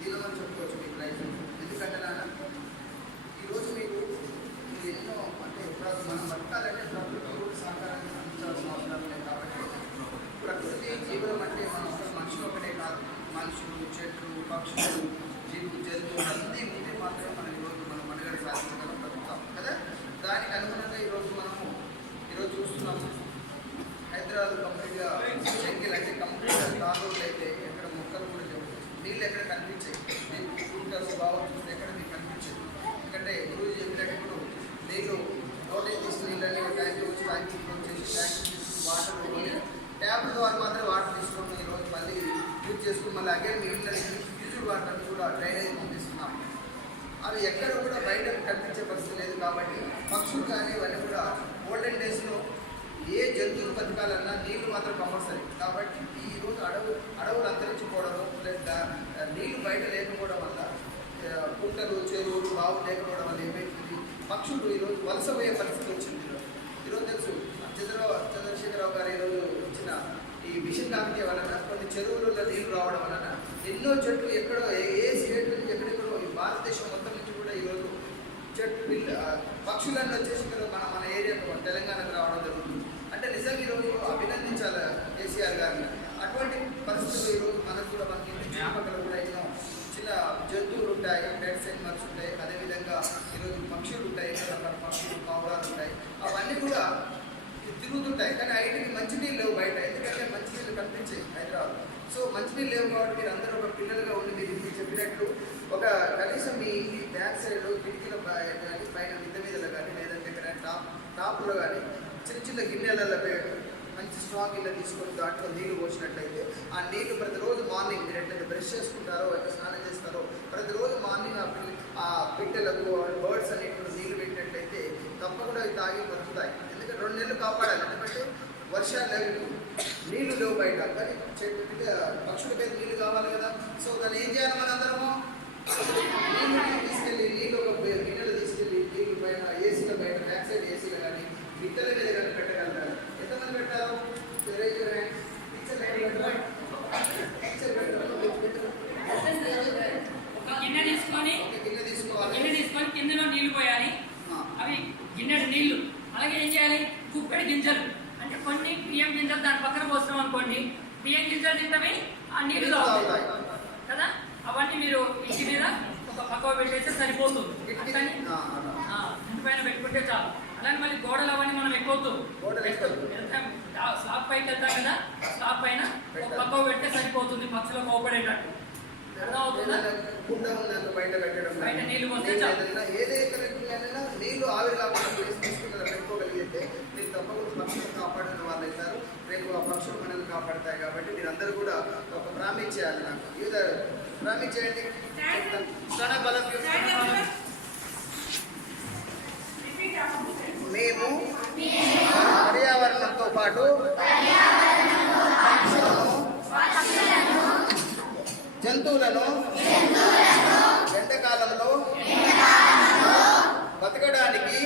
దీనమని చెప్పుకోవచ్చు మీకు లైఫ్. ఎందుకంటే నాన్న ఈరోజు మీకు ఎన్నో అంటే మనం బతకాలంటే ప్రకృతి కూడా సహకారాన్ని అందించాల్సిన అవసరం లేదు. కాబట్టి ప్రకృతి జీవనం అంటే మనం మనుషులు ఒకటే కాదు, మనుషులు, చెట్లు, పక్షులు, జంతువులు అన్నీ ఉంటే మాత్రమే మనం ఈరోజు మనం మనుగడ సాధించగలం, బతుకుతాం కదా. దానికి అనుగుణంగా ఈరోజు చూస్తున్నాము. హైదరాబాద్ కంప్లీట్గా జంగిల్ అంటే కంప్లీట్గా తాగులు అయితే ఎక్కడ మొక్కలు కూడా లేవు, నీళ్ళు ఎక్కడ కనిపించాయి. మీకు గుంటలు బాగా చూస్తే ఎక్కడ మీకు కనిపించేది. ఎందుకంటే గురువు చెప్పినప్పుడు నీళ్ళు రోడ్డు తీసి నీళ్ళని ట్యాంక్ వచ్చి ట్యాంక్ చేసి ట్యాంక్ తీసుకుని వాటర్ ట్యాప్ ద్వారా మాత్రం వాటర్ తీసుకొని ఈరోజు మళ్ళీ యూజ్ చేసుకుని మళ్ళీ అగైన్ మీ ఇంట్లో యూజ్ వాటర్ కూడా డ్రైనేజ్ పంపిస్తున్నాం. అవి ఎక్కడ కూడా బయట కనిపించే పరిస్థితి లేదు. కాబట్టి పక్షులు కానీ ఇవన్నీ కూడా ఓల్డెన్ డేస్లో ఏ జంతువులు బతకాలన్నా నీళ్లు మాత్రం కంపల్సరీ. కాబట్టి ఈరోజు అడవులు అంతరించిపోవడము, లేదా నీళ్లు బయట లేకపోవడం వల్ల కుంటలు, చెరువులు, బావులు లేకపోవడం వల్ల ఏమైతుంది, పక్షులు ఈరోజు వలస పోయే పరిస్థితి వచ్చింది. ఈరోజు తెలుసు చంద్రశేఖరరావు గారు ఈరోజు ఇచ్చిన ఈ మిషన్ కాకతీయ వలన కొన్ని చెరువులలో నీళ్లు రావడం వలన ఎన్నో చెట్లు ఎక్కడో ఏ స్టేట్ నుంచి ఎక్కడెక్కడో ఈ భారతదేశం మొత్తం నుంచి కూడా ఈరోజు చెట్లు పక్షులన్నీ వచ్చేసి మన ఏరియాకు తెలంగాణకు రావడం జరుగుతుంది. అంటే నిజంగా ఈరోజు అభినందించాలి కేసీఆర్ గారిని. అటువంటి పరిస్థితులు ఈరోజు మనకు కూడా మనకి ఇంటి చుట్టుపక్కల కూడా ఎన్నో చిన్న జంతువులు ఉంటాయి, పెట్స్ ఎనిమల్స్ ఉంటాయి. అదేవిధంగా ఈరోజు పక్షులు ఉంటాయి, రకరకాల పక్షులు, పావురాలు ఉంటాయి. అవన్నీ కూడా తిరుగుతుంటాయి. కానీ ఐటికి మంచినీళ్ళు లేవు బయట, ఎందుకంటే మంచినీళ్ళు కనిపించాయి హైదరాబాద్. సో మంచినీళ్ళు లేవు కాబట్టి మీరు అందరూ ఒక పిల్లలుగా ఉండి మీరు చెప్పినట్లు ఒక కనీసం మీ బ్యాక్ సైడ్ కిటికీల కానీ పైన మిద్ద మీదలో కానీ లేదంటే ఇక్కడ టాప్లో కానీ చిన్న చిన్న గిన్నెలలో మంచి స్ట్రాంగ్ గిన్నె తీసుకొని దాంట్లో నీళ్లు పోసినట్లయితే ఆ నీళ్లు ప్రతిరోజు మార్నింగ్ మీరు ఎట్లయితే బ్రష్ చేసుకుంటారో, ఎట్లా స్నానం చేస్తారో ప్రతిరోజు మార్నింగ్ ఆ పిట్టలకు బర్డ్స్ అనేటువంటి నీళ్లు పెట్టినట్లయితే తప్పకుండా అవి తాగి బతుకుతాయి. ఎందుకంటే 2 నెలలు కాపాడాలి. ఎందుకంటే వర్షాలు లేవు, నీళ్లు లేవు బయట, కానీ పక్షులకైతే నీళ్లు కావాలి కదా. సో దాన్ని ఏం చేయాలి, మనందరము నీళ్ళు తీసుకెళ్ళి నీళ్ళు ఒక గిన్నెలు తీసుకెళ్ళి నీళ్ళు పైన ఏసీలో బయట బ్యాక్ సైడ్ ఏసీలో కానీ మిట్టల మీద కానీ పెట్టగలుగుతారు. ఎంతమంది పెట్టారు? గిన్నె తీసుకొని కిందలో నీళ్లు పోయాలి. అవి గిన్నెడు నీళ్లు. అలాగే ఏం చేయాలి, కుప్పెడు గింజలు అంటే కొన్ని బియ్యం గింజలు దాని పక్కన పోస్తున్నాం అనుకోండి, బియ్యం గింజలు తింటవి ఆ నీళ్లు తాగుతాయి కదా. అవన్నీ మీరు ఇంటి మీద ఒక పక్క పెట్టేస్తే సరిపోతుంది. కానీ ఇంటి పైన పెట్టుకుంటే చాలు. అలాగే మళ్ళీ గోడలు అవన్నీ మనం ఎక్కవద్దు, స్లాబ్ పైకి వెళ్తాం కదా, స్లాబ్ పైన ఒక పక్క పెడితే సరిపోతుంది, పక్షులు కోపడేటట్టు. బయట పెట్టడం, బయట నీళ్లు పోతే చాలు. ఏదైతే నీళ్లు ఆవిరి కాకుండా పెట్టుకోగలిగితే మీరు తప్పకుండా పక్షులను కాపాడిన వాళ్ళు అవుతారు. రేపు ఆ పక్షులు మనల్ని కాపాడతాయి. కాబట్టి మీరు అందరూ కూడా ఒక ప్రామిస్ చేయాలి. నాకు ప్రామిస్ చేయండి. మేము పర్యావరణంతో పాటు జంతువులను ఎండాకాలంలో బతకడానికి